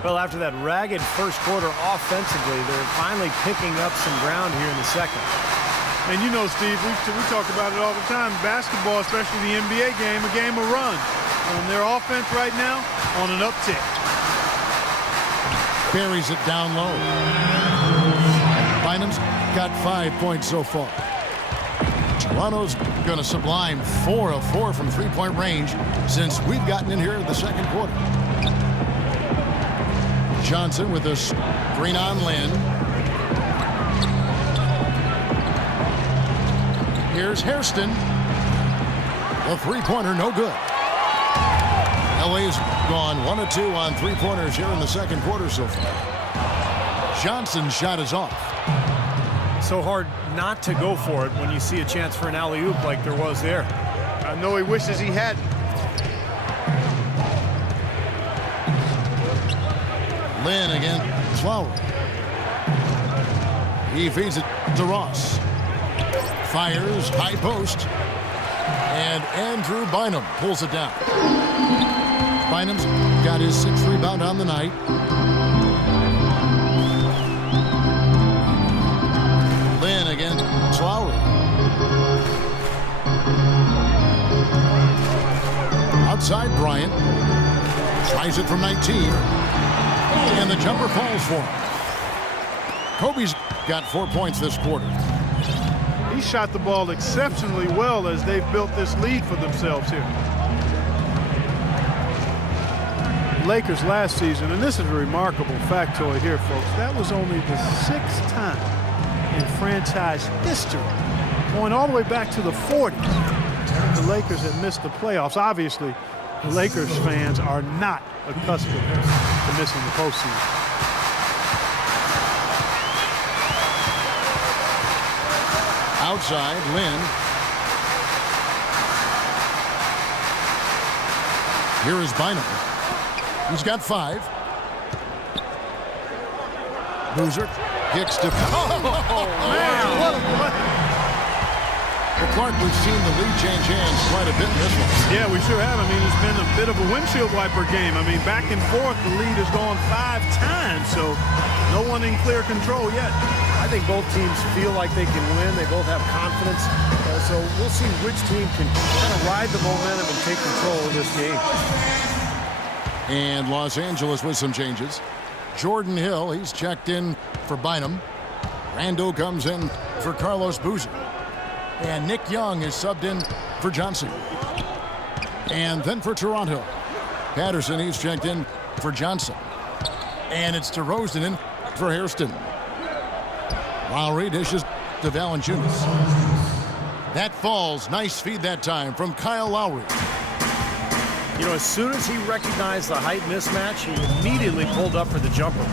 Well, after that ragged first quarter offensively, they're finally picking up some ground here in the second. And you know, Steve, we talk about it all the time. Basketball, especially the NBA game, a game of run. And their offense right now on an uptick. Buries it down low. Bynum's got 5 points so far. Toronto's going to sublime 4 of 4 from three-point range since we've gotten in here in the second quarter. Johnson with a screen on Lynn. Here's Hairston. The three-pointer no good. LA's gone 1 of 2 on three-pointers here in the second quarter so far. Johnson's shot is off. So hard not to go for it when you see a chance for an alley-oop like there was there. I know he wishes he hadn't. Lynn again. Flower. He feeds it to Ross. Fires. High post. And Andrew Bynum pulls it down. Bynum's got his 6th rebound on the night. Lynn again. Flower. Outside Bryant. Tries it from 19. And the jumper falls for him. Kobe's got 4 points this quarter. He shot the ball exceptionally well as they've built this lead for themselves here. Lakers last season, and this is a remarkable factoid here, folks, that was only the 6th time in franchise history, going all the way back to the 40s, the Lakers had missed the playoffs. Obviously, the Lakers fans are not accustomed to missing the postseason. Outside, Lynn. Here is Bynum. He's got 5. Boozer kicks to... Oh, man! What a play! Well, Clark, we've seen the lead change hands quite a bit in this one. Yeah, we sure have. I mean, it's been a bit of a windshield wiper game. I mean, back and forth, the lead has gone 5 times, so no one in clear control yet. I think both teams feel like they can win. They both have confidence. So we'll see which team can kind of ride the momentum and take control of this game. And Los Angeles with some changes. Jordan Hill, he's checked in for Bynum. Rando comes in for Carlos Boozer. And Nick Young is subbed in for Johnson. And then for Toronto, Patterson, he's checked in for Johnson. And it's DeRozan in for Hairston. Lowry dishes to Valanciunas. That falls. Nice feed that time from Kyle Lowry. You know, as soon as he recognized the height mismatch, he immediately pulled up for the jumper.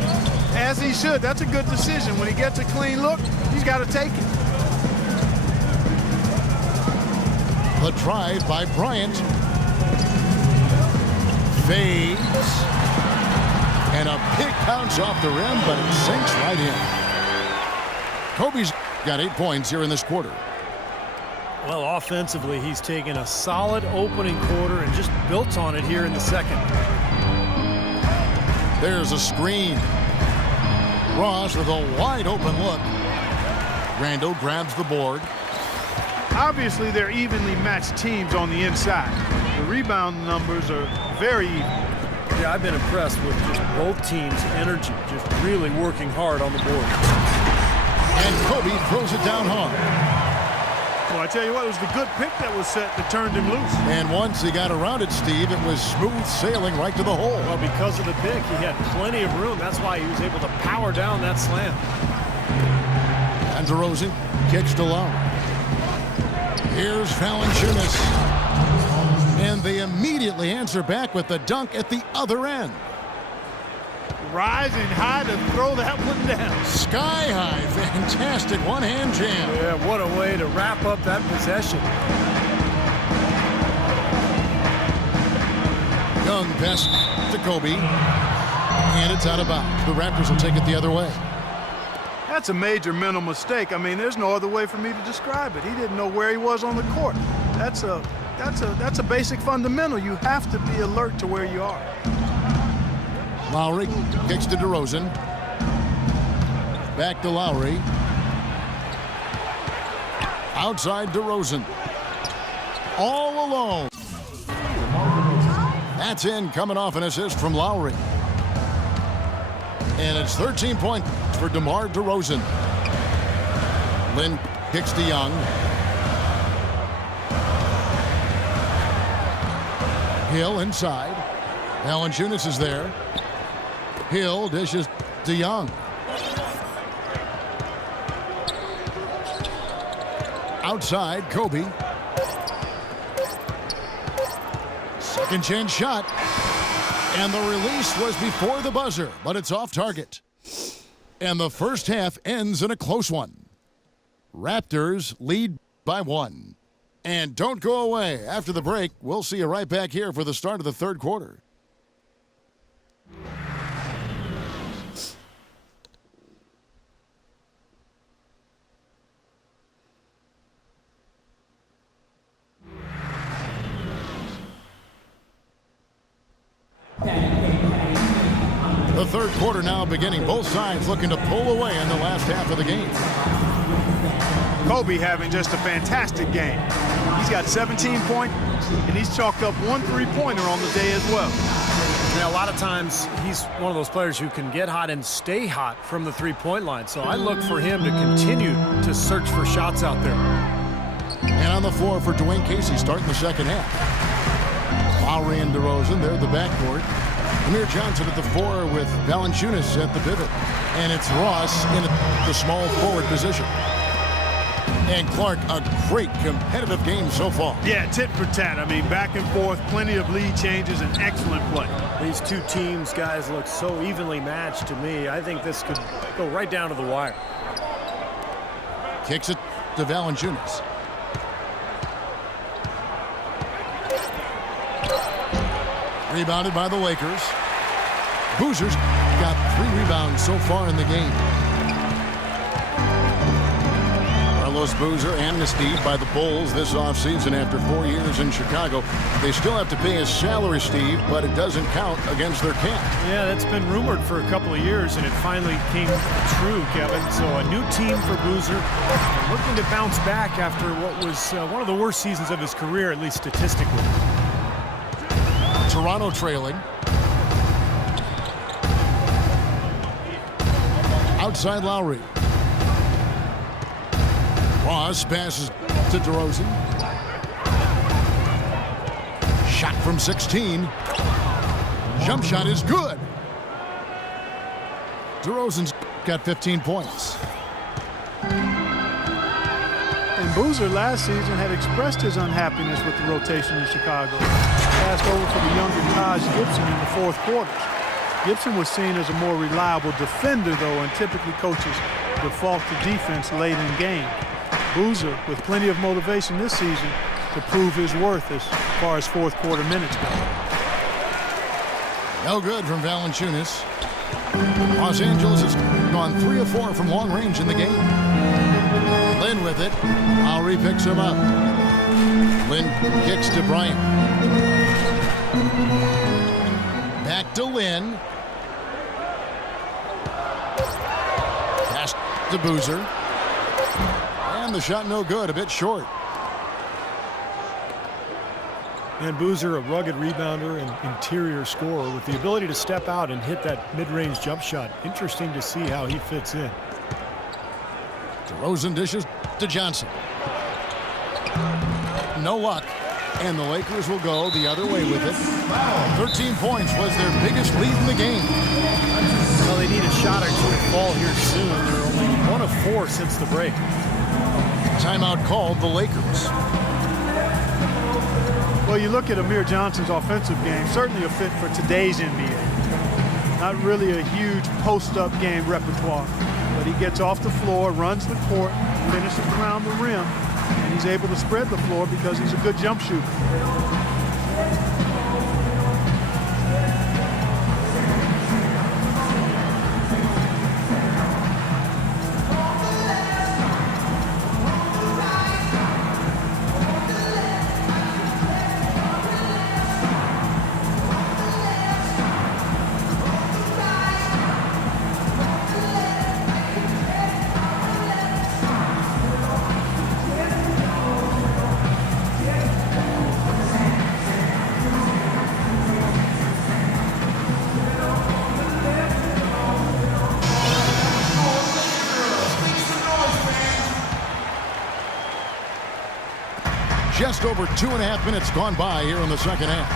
As he should. That's a good decision. When he gets a clean look, he's got to take it. The drive by Bryant. Fades. And a pick bounce off the rim, but it sinks right in. Kobe's got 8 points here in this quarter. Well, offensively, he's taken a solid opening quarter and just built on it here in the second. There's a screen. Ross with a wide open look. Randall grabs the board. Obviously, they're evenly matched teams on the inside. The rebound numbers are very even. Yeah, I've been impressed with just both teams' energy, just really working hard on the board. And Kobe throws it down hard. Well, I tell you what, it was the good pick that was set that turned him loose. And once he got around it, Steve, it was smooth sailing right to the hole. Well, because of the pick, he had plenty of room. That's why he was able to power down that slam. And DeRozan kicks to Lowry. Here's Valanciunas. And they immediately answer back with the dunk at the other end. Rising high to throw that one down. Sky high, fantastic one-hand jam. Yeah, what a way to wrap up that possession. Young pass to Kobe. And it's out of bounds. The Raptors will take it the other way. That's a major mental mistake. I mean, there's no other way for me to describe it. He didn't know where he was on the court. That's a basic fundamental. You have to be alert to where you are. Lowry kicks to DeRozan. Back to Lowry. Outside DeRozan. All alone. That's in, coming off an assist from Lowry. And it's 13 points for DeMar DeRozan. Lynn kicks to Young. Hill inside. Valanciunas is there. Hill dishes to Young. Outside, Kobe. Second chance shot. And the release was before the buzzer, but it's off target. And the first half ends in a close one. Raptors lead by 1. And don't go away. After the break, we'll see you right back here for the start of the third quarter. The third quarter now beginning. Both sides looking to pull away in the last half of the game. Kobe having just a fantastic game. He's got 17 points, and he's chalked up 1 3-pointer on the day as well. Yeah, a lot of times he's one of those players who can get hot and stay hot from the three-point line. So I look for him to continue to search for shots out there. And on the floor for Dwayne Casey starting the second half. Lowry and DeRozan, they're the backcourt. Amir Johnson at the 4 with Valanciunas at the pivot. And it's Ross in the small forward position. And Clark, a great competitive game so far. Yeah, tit for tat. I mean, back and forth, plenty of lead changes, and excellent play. These two teams, guys, look so evenly matched to me. I think this could go right down to the wire. Kicks it to Valanciunas. Rebounded by the Lakers. Boozer's got 3 rebounds so far in the game. Carlos Boozer amnestied by the Bulls this offseason after 4 years in Chicago. They still have to pay his salary, Steve, but it doesn't count against their cap. Yeah, that's been rumored for a couple of years, and it finally came true, Kevin. So a new team for Boozer, looking to bounce back after what was one of the worst seasons of his career, at least statistically. Toronto trailing. Outside Lowry. Ross passes to DeRozan. Shot from 16. Jump shot is good. DeRozan's got 15 points. And Boozer last season had expressed his unhappiness with the rotation in Chicago. Passed over for the younger Taj Gibson in the fourth quarter. Gibson was seen as a more reliable defender, though, and typically coaches default to defense late in game. Boozer with plenty of motivation this season to prove his worth as far as fourth quarter minutes go. No good from Valanciunas. Los Angeles has gone 3 of 4 from long range in the game. Lynn with it. Lowry picks him up. Lynn kicks to Bryant. Back to Lynn. Pass to Boozer. And the shot no good, a bit short. And Boozer, a rugged rebounder and interior scorer with the ability to step out and hit that mid-range jump shot. Interesting to see how he fits in. DeRozan dishes to Johnson. No luck. And the Lakers will go the other way with it. 13 points was their biggest lead in the game. Well, they need a shot or two to fall here soon. They're only 1 of 4 since the break. Timeout called the Lakers. Well, you look at Amir Johnson's offensive game, certainly a fit for today's NBA. Not really a huge post-up game repertoire, but he gets off the floor, runs the court, finishes around the rim, and he's able to spread the floor because he's a good jump shooter. Just over 2.5 minutes gone by here in the second half.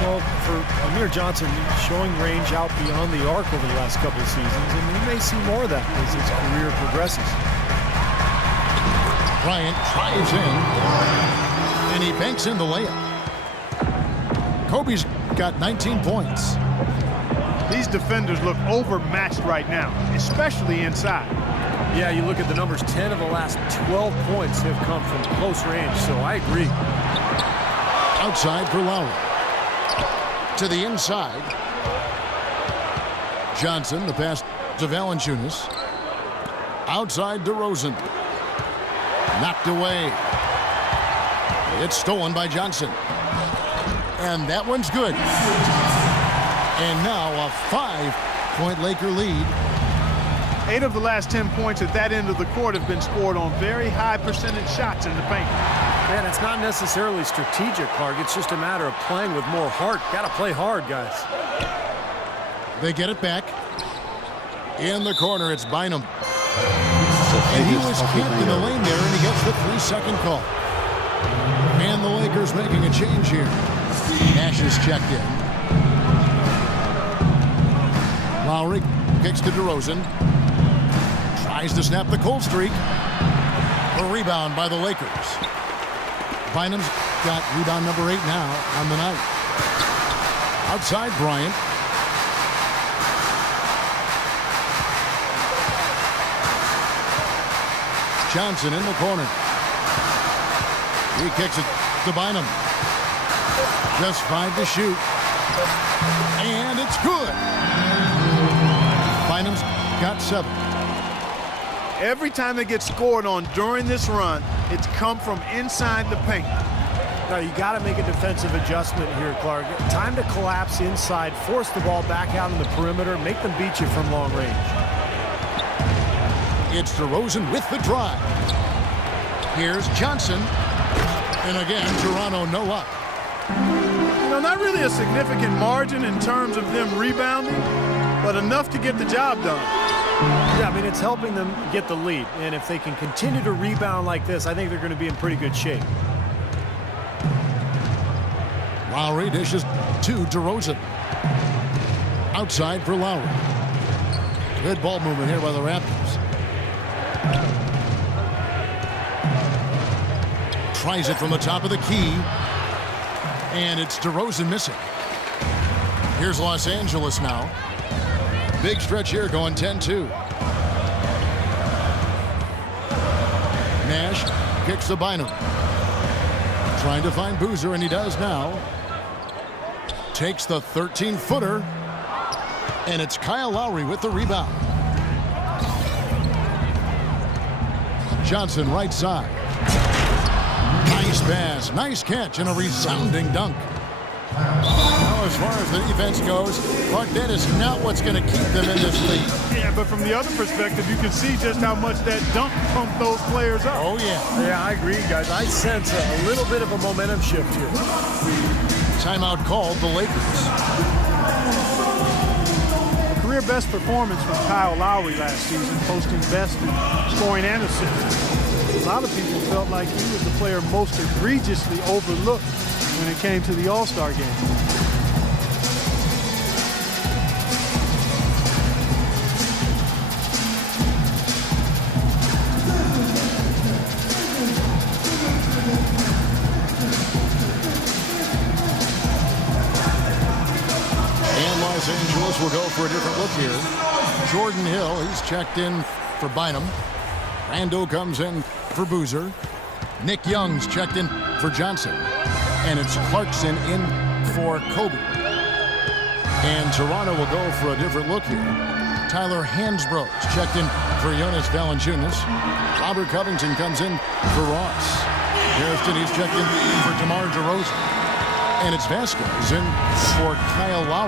Well, for Amir Johnson, showing range out beyond the arc over the last couple of seasons, and we may see more of that as his career progresses. Bryant drives in, and he banks in the layup. Kobe's got 19 points. These defenders look overmatched right now, especially inside. Yeah, you look at the numbers, 10 of the last 12 points have come from close range, so I agree. Outside for Lowry. To the inside. Johnson, the pass to Valanciunas. Outside DeRozan. Knocked away. It's stolen by Johnson. And that one's good. And now a 5-point Laker lead. 8 of the last 10 points at that end of the court have been scored on very high percentage shots in the paint. Man, it's not necessarily strategic, Clark. It's just a matter of playing with more heart. Got to play hard, guys. They get it back. In the corner, it's Bynum. And he was camped in the lane there, and he gets the 3-second call. And the Lakers making a change here. Nash is checked in. Lowry kicks to DeRozan. Tries to snap the cold streak. A rebound by the Lakers. Bynum's got rebound number 8 now on the night. Outside Bryant. Johnson in the corner. He kicks it to Bynum. Just 5 to shoot. And it's good. Bynum's got 7. Every time they get scored on during this run, it's come from inside the paint. Now, you got to make a defensive adjustment here, Clark. Time to collapse inside, force the ball back out on the perimeter, make them beat you from long range. It's DeRozan with the drive. Here's Johnson. And again, Toronto no luck. You know, not really a significant margin in terms of them rebounding, but enough to get the job done. Yeah, I mean, it's helping them get the lead. And if they can continue to rebound like this, I think they're going to be in pretty good shape. Lowry dishes to DeRozan. Outside for Lowry. Good ball movement here by the Raptors. Tries it from the top of the key. And it's DeRozan missing. Here's Los Angeles now. Big stretch here going 10-2. Nash kicks to Bynum. Trying to find Boozer, and he does now. Takes the 13-footer. And it's Kyle Lowry with the rebound. Johnson right side. Nice pass, nice catch, and a resounding dunk. Now, as far as the defense goes, Clark, that is not what's going to keep them in this league. Yeah, but from the other perspective, you can see just how much that dunk pumped those players up. Oh, yeah. Yeah, I agree, guys. I sense a little bit of a momentum shift here. Timeout called the Lakers. Career best performance from Kyle Lowry last season, posting best in scoring and assists. A lot of people felt like he was the player most egregiously overlooked when it came to the All-Star game. And Los Angeles will go for a different look here. Jordan Hill, he's checked in for Bynum. Randall comes in for Boozer. Nick Young's checked in for Johnson. And it's Clarkson in for Kobe. And Toronto will go for a different look here. Tyler Hansbrough's checked in for Jonas Valanciunas. Robert Covington comes in for Ross. Harrison, he's checked in for DeMar DeRozan. And it's Vasquez in for Kyle Lowry.